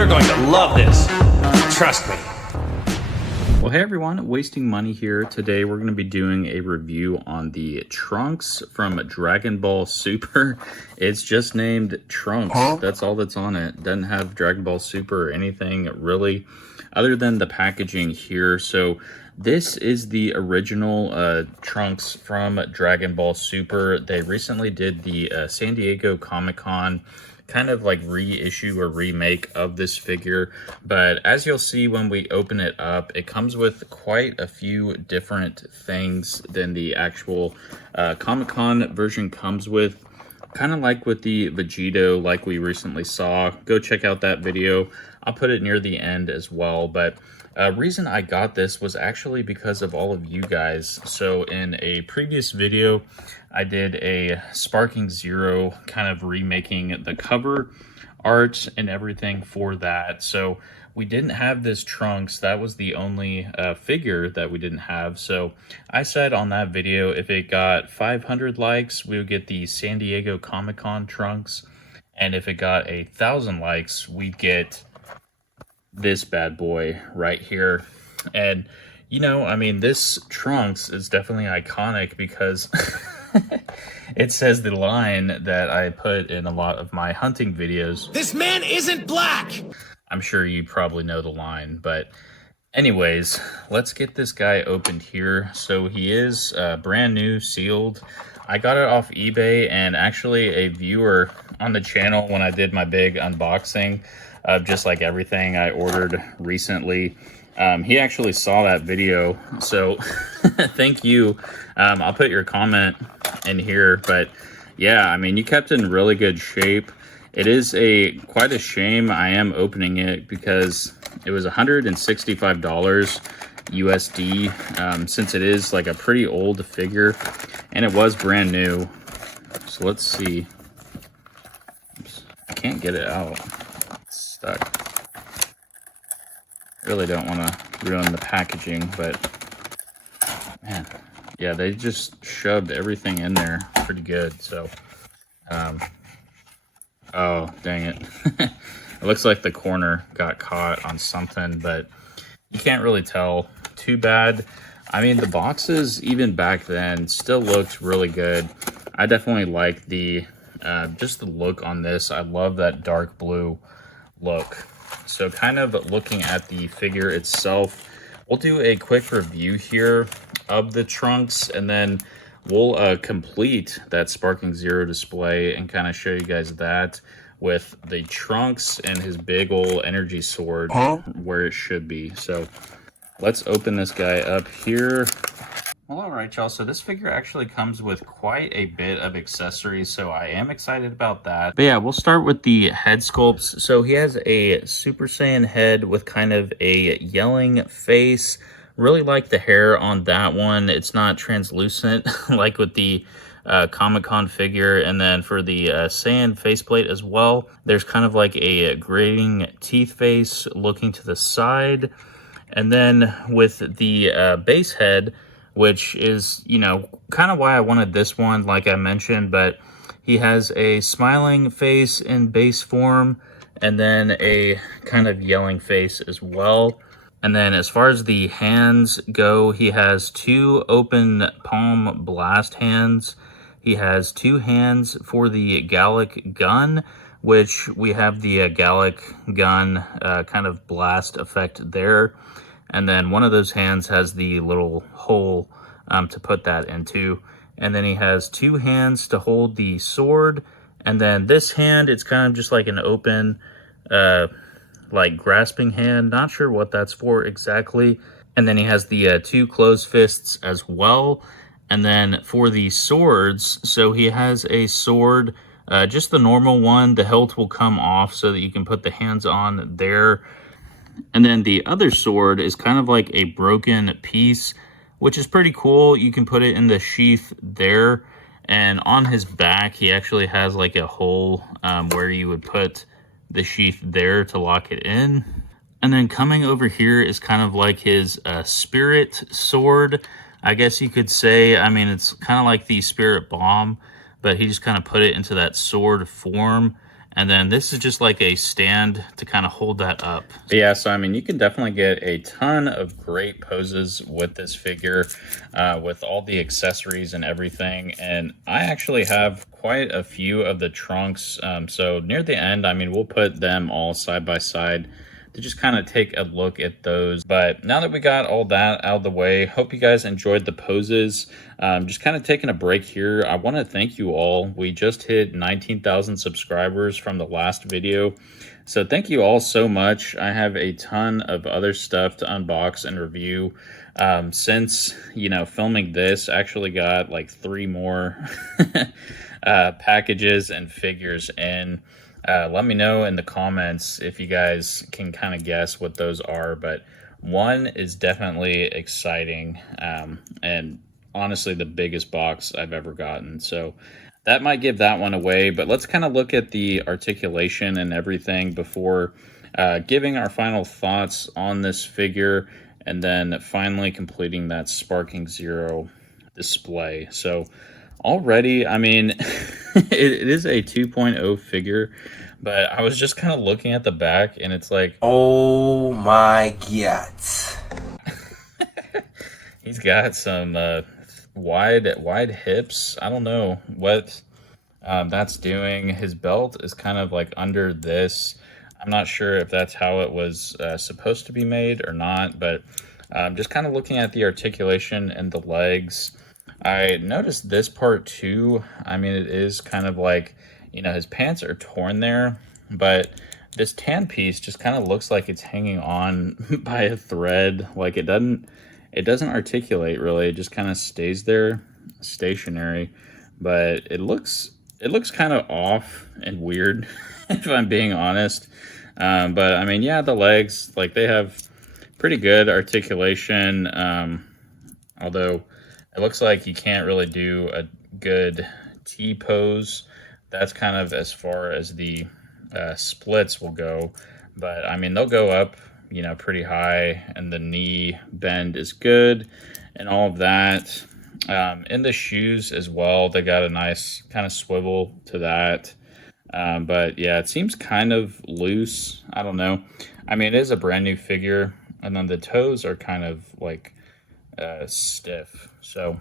You're going to love this. Trust me. Well, hey everyone, Wasting Money here. Today we're going to be doing a review on the Trunks from Dragon Ball Super. It's just named Trunks. That's all that's on it. Doesn't have Dragon Ball Super or anything really other than the packaging here. So this is the original Trunks from Dragon Ball Super. They recently did the San Diego Comic-Con kind of like reissue or remake of this figure, but as you'll see when we open it up, it comes with quite a few different things than the actual Comic-Con version comes with. Kind of like with the Vegito like we recently saw. Go check out that video. I'll put it near the end as well, but reason I got this was actually because of all of you guys. So in a previous video, I did a Sparking Zero kind of remaking the cover art and everything for that. So we didn't have this Trunks. That was the only figure that we didn't have. So I said on that video, if it got 500 likes, we would get the San Diego Comic-Con Trunks. And if it got 1,000 likes, we'd get this bad boy right here. And you know, I mean, this Trunks is definitely iconic because it says the line that I put in a lot of my hunting videos. This man isn't black! I'm sure you probably know the line, but anyways, let's get this guy opened here. So he is brand new, sealed. I got it off eBay, and actually a viewer on the channel when I did my big unboxing of just like everything I ordered recently, he actually saw that video, so thank you. I'll put your comment in here, but yeah, I mean, you kept in really good shape. It is quite a shame I am opening it because it was $165 USD, since it is like a pretty old figure and it was brand new. So let's see. Oops, I can't get it out. It's stuck. Really don't want to ruin the packaging, but man, yeah, they just shoved everything in there pretty good. So oh dang it. It looks like the corner got caught on something, but you can't really tell too bad. I mean, the boxes even back then still looked really good. I definitely like the just the look on this. I love that dark blue look. So kind of looking at the figure itself, we'll do a quick review here of the Trunks, and then we'll complete that Sparking Zero display and kind of show you guys that with the Trunks and his big ol' energy sword where it should be. So let's open this guy up here. Well, all right, y'all. So this figure actually comes with quite a bit of accessories, so I am excited about that. But yeah, we'll start with the head sculpts. So he has a Super Saiyan head with kind of a yelling face. Really like the hair on that one. It's not translucent like with the Comic-Con figure. And then for the Saiyan faceplate as well, there's kind of like a grating teeth face looking to the side. And then with the base head, which is, you know, kind of why I wanted this one, like I mentioned, but he has a smiling face in base form and then a kind of yelling face as well. And then as far as the hands go, he has two open palm blast hands. He has two hands for the Gallic gun, which we have the Gallic gun kind of blast effect there. And then one of those hands has the little hole to put that into. And then he has two hands to hold the sword. And then this hand, it's kind of just like an open, like grasping hand. Not sure what that's for exactly. And then he has the two closed fists as well. And then for the swords, so he has a sword, just the normal one. The hilt will come off so that you can put the hands on there. And then the other sword is kind of like a broken piece, which is pretty cool. You can put it in the sheath there. And on his back, he actually has like a hole where you would put the sheath there to lock it in. And then coming over here is kind of like his spirit sword, I guess you could say. I mean, it's kind of like the spirit bomb, but he just kind of put it into that sword form. And then this is just like a stand to kind of hold that up. Yeah, so I mean, you can definitely get a ton of great poses with this figure, with all the accessories and everything. And I actually have quite a few of the Trunks. So near the end, I mean, we'll put them all side by side to just kind of take a look at those. But now that we got all that out of the way, hope you guys enjoyed the poses. Just kind of taking a break here. I want to thank you all. We just hit 19,000 subscribers from the last video. So thank you all so much. I have a ton of other stuff to unbox and review. Since, filming this, I actually got like 3 more packages and figures in. Let me know in the comments if you guys can kind of guess what those are, but one is definitely exciting, and honestly the biggest box I've ever gotten, so that might give that one away. But let's kind of look at the articulation and everything before giving our final thoughts on this figure, and then finally completing that Sparking Zero display. So already, I mean, it is a 2.0 figure, but I was just kind of looking at the back, and it's like, oh my god. He's got some wide hips. I don't know what that's doing. His belt is kind of like under this. I'm not sure if that's how it was supposed to be made or not, but just kind of looking at the articulation and the legs, I noticed this part too. I mean, it is kind of like, his pants are torn there, but this tan piece just kind of looks like it's hanging on by a thread. Like it doesn't articulate really. It just kind of stays there stationary, but it looks kind of off and weird if I'm being honest. But I mean, yeah, the legs, like they have pretty good articulation. Although it looks like you can't really do a good T pose. That's kind of as far as the splits will go. But I mean, they'll go up, pretty high, and the knee bend is good and all of that. In the shoes as well, they got a nice kind of swivel to that. But yeah, it seems kind of loose. I don't know. I mean, it is a brand new figure, and then the toes are kind of like stiff. So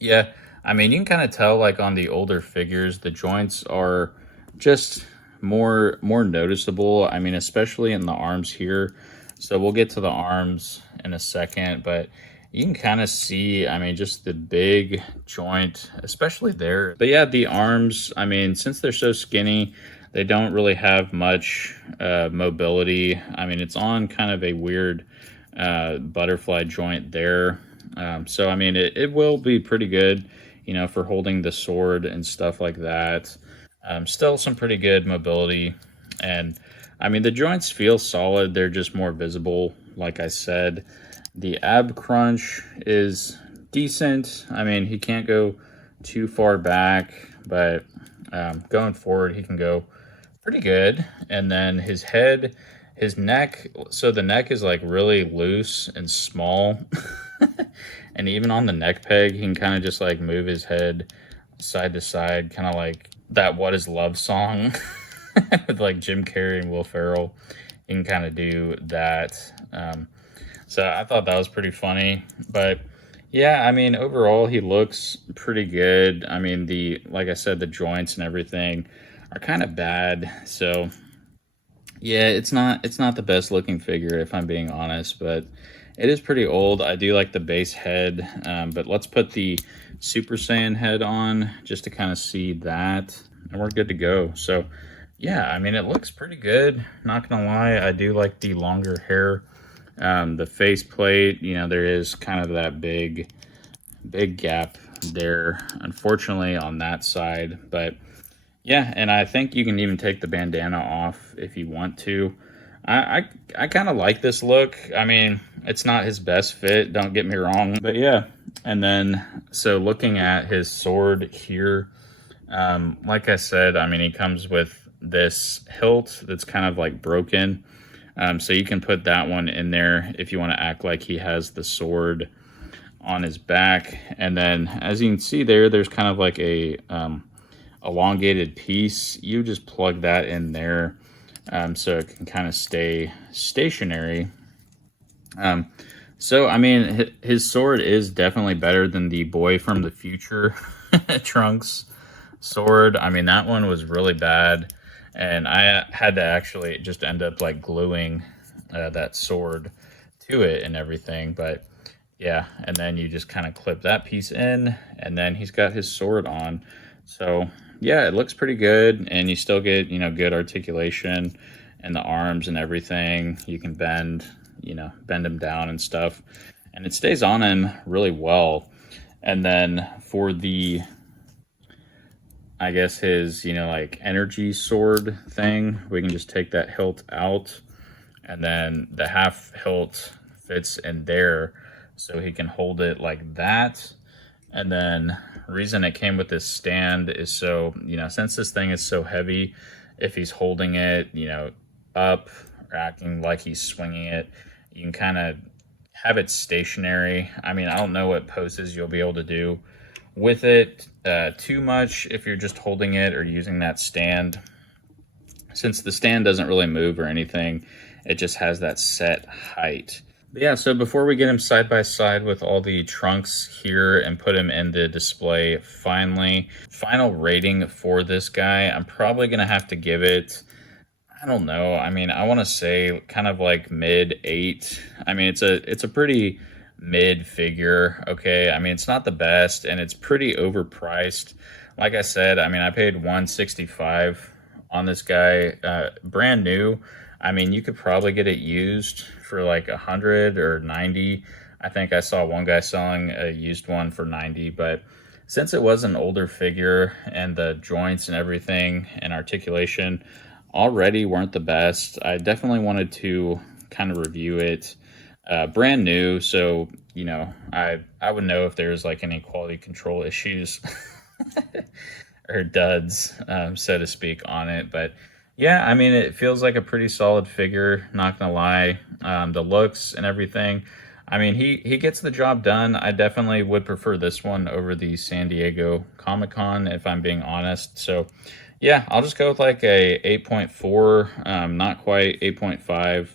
yeah, I mean, you can kind of tell like on the older figures, the joints are just more noticeable. I mean, especially in the arms here. So we'll get to the arms in a second, but you can kind of see, I mean, just the big joint, especially there. But yeah, the arms, I mean, since they're so skinny, they don't really have much mobility. I mean, it's on kind of a weird butterfly joint there. So, I mean, it will be pretty good, for holding the sword and stuff like that. Still some pretty good mobility. And, I mean, the joints feel solid. They're just more visible, like I said. The ab crunch is decent. I mean, he can't go too far back, but going forward, he can go pretty good. And then his head, his neck, so the neck is like really loose and small. And even on the neck peg, he can kind of just like move his head side to side, kind of like that What Is Love song with like Jim Carrey and Will Ferrell. You can kind of do that. So I thought that was pretty funny. But yeah, I mean, overall, he looks pretty good. I mean, like I said, the joints and everything are kind of bad. So yeah, it's not the best looking figure, if I'm being honest, but it is pretty old. I do like the base head, but let's put the Super Saiyan head on just to kind of see that, and we're good to go. So yeah, I mean, it looks pretty good. Not gonna lie, I do like the longer hair. The face plate, there is kind of that big gap there, unfortunately, on that side. But yeah, and I think you can even take the bandana off if you want to. I kind of like this look. I mean, it's not his best fit, don't get me wrong, but yeah. And then, so looking at his sword here, like I said, I mean, he comes with this hilt that's kind of like broken. So you can put that one in there if you want to act like he has the sword on his back. And then, as you can see there, there's kind of like a elongated piece. You just plug that in there, so it can kind of stay stationary. So, I mean, his sword is definitely better than the Boy from the Future Trunks sword. I mean, that one was really bad, and I had to actually just end up like gluing that sword to it and everything. But yeah, and then you just kind of clip that piece in, and then he's got his sword on. So yeah, it looks pretty good, and you still get, you know, good articulation in the arms and everything. You can bend, you know, bend him down and stuff, and it stays on him really well. And then for the, I guess his, you know, like energy sword thing, we can just take that hilt out, and then the half hilt fits in there, so he can hold it like that. And then reason it came with this stand is so, you know, since this thing is so heavy, if he's holding it, you know, up or acting like he's swinging it, you can kind of have it stationary. I mean, I don't know what poses you'll be able to do with it too much if you're just holding it or using that stand. Since the stand doesn't really move or anything, it just has that set height. But yeah, so before we get him side by side with all the Trunks here and put him in the display, final rating for this guy, I'm probably going to have to give it, I don't know, I mean, I want to say kind of like mid 8. I mean, it's a pretty mid figure, okay? I mean, it's not the best, and it's pretty overpriced. Like I said, I mean, I paid $165 on this guy, brand new. I mean, you could probably get it used for like 100 or 90. I think I saw one guy selling a used one for 90, but since it was an older figure and the joints and everything and articulation already weren't the best, I definitely wanted to kind of review it brand new, so, you know, I would know if there's like any quality control issues or duds, so to speak, on it. But yeah, I mean, it feels like a pretty solid figure, not gonna lie. The looks and everything, I mean, he gets the job done. I definitely would prefer this one over the San Diego Comic-Con, if I'm being honest. So yeah, I'll just go with like a 8.4, not quite 8.5,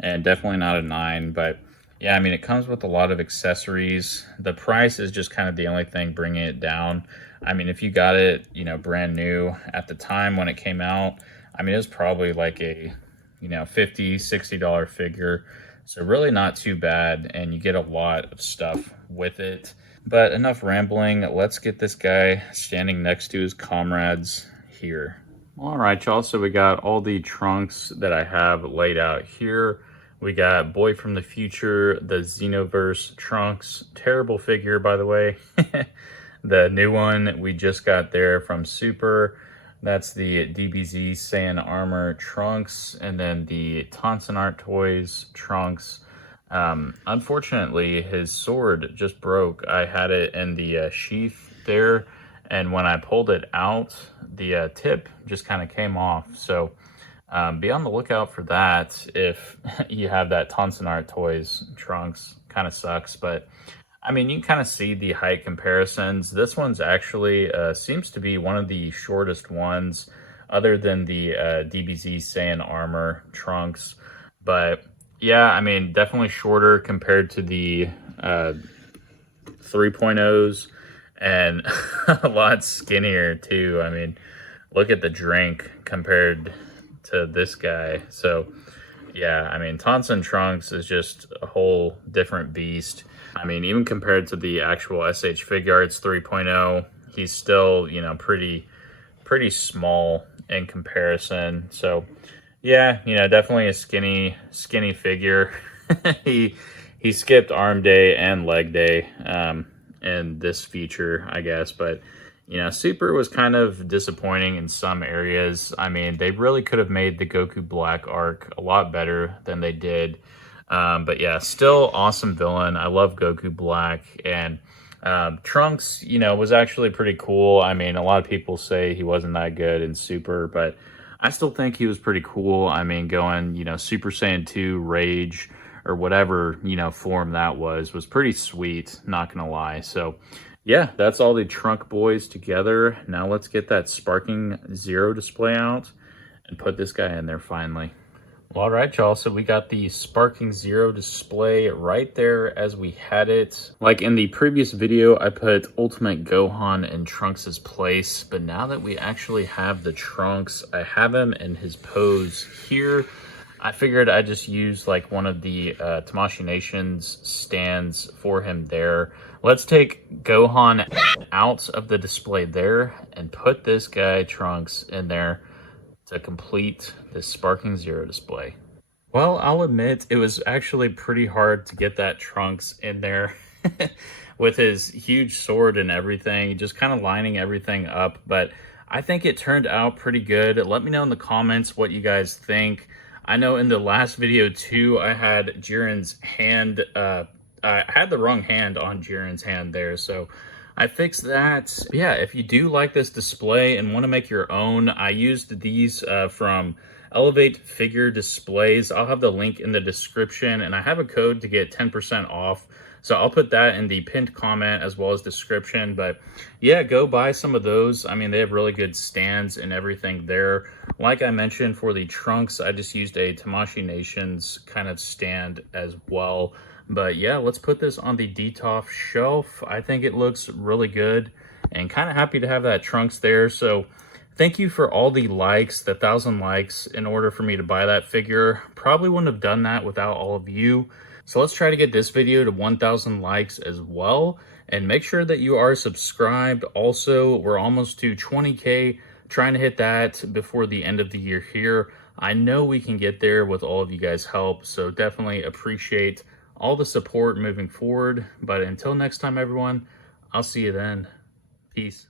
and definitely not a 9. But yeah, I mean, it comes with a lot of accessories. The price is just kind of the only thing bringing it down. I mean, if you got it, you know, brand new at the time when it came out, I mean, it was probably like a, you know, $50, $60 figure. So really not too bad, and you get a lot of stuff with it. But enough rambling, let's get this guy standing next to his comrades here. All right, y'all, so we got all the Trunks that I have laid out here. We got Boy from the Future, the Xenoverse Trunks. Terrible figure, by the way. The new one we just got there from Super. That's the DBZ Saiyan Armor Trunks, and then the Tonson Art Toys Trunks. Unfortunately, his sword just broke. I had it in the sheath there, and when I pulled it out, the tip just kind of came off. So be on the lookout for that if you have that Tonson Art Toys Trunks. Kind of sucks, but I mean, you can kind of see the height comparisons. This one's actually seems to be one of the shortest ones, other than the DBZ Saiyan Armor Trunks. But yeah, I mean, definitely shorter compared to the 3.0s, and a lot skinnier too. I mean, look at the drink compared to this guy. So yeah, I mean, Tonson Trunks is just a whole different beast. I mean, even compared to the actual SH Figuarts 3.0, he's still, you know, pretty small in comparison. So yeah, you know, definitely a skinny figure. he skipped arm day and leg day in this feature, I guess. But you know, Super was kind of disappointing in some areas. I mean, they really could have made the Goku Black arc a lot better than they did. But yeah, still awesome villain. I love Goku Black, and Trunks, you know, was actually pretty cool. I mean, a lot of people say he wasn't that good in Super, but I still think he was pretty cool. I mean, going, you know, Super Saiyan 2 Rage or whatever, you know, form that was pretty sweet, not gonna lie. So yeah, that's all the trunk boys together. Now let's get that Sparking Zero display out and put this guy in there finally. Well, all right, y'all, so we got the Sparking Zero display right there as we had it. Like in the previous video, I put Ultimate Gohan in Trunks' place, but now that we actually have the Trunks, I have him in his pose here. I figured I'd just use like one of the Tamashii Nations stands for him there. Let's take Gohan out of the display there and put this guy Trunks in there to complete this Sparking Zero display. Well, I'll admit it was actually pretty hard to get that Trunks in there with his huge sword and everything, just kind of lining everything up, but I think it turned out pretty good. Let me know in the comments what you guys think. I know in the last video too, I had Jiren's hand, I had the wrong hand on Jiren's hand there, so I fixed that. Yeah, if you do like this display and want to make your own, I used these from Elevate Figure Displays. I'll have the link in the description, and I have a code to get 10% off. So I'll put that in the pinned comment as well as description. But yeah, go buy some of those. I mean, they have really good stands and everything there. Like I mentioned, for the Trunks, I just used a Tamashii Nations kind of stand as well. But yeah, let's put this on the DTOF shelf. I think it looks really good and kind of happy to have that Trunks there. So thank you for all the likes, the 1,000 likes in order for me to buy that figure. Probably wouldn't have done that without all of you. So let's try to get this video to 1,000 likes as well. And make sure that you are subscribed. Also, we're almost to 20K, trying to hit that before the end of the year here. I know we can get there with all of you guys' help. So definitely appreciate all the support moving forward. But until next time, everyone, I'll see you then. Peace.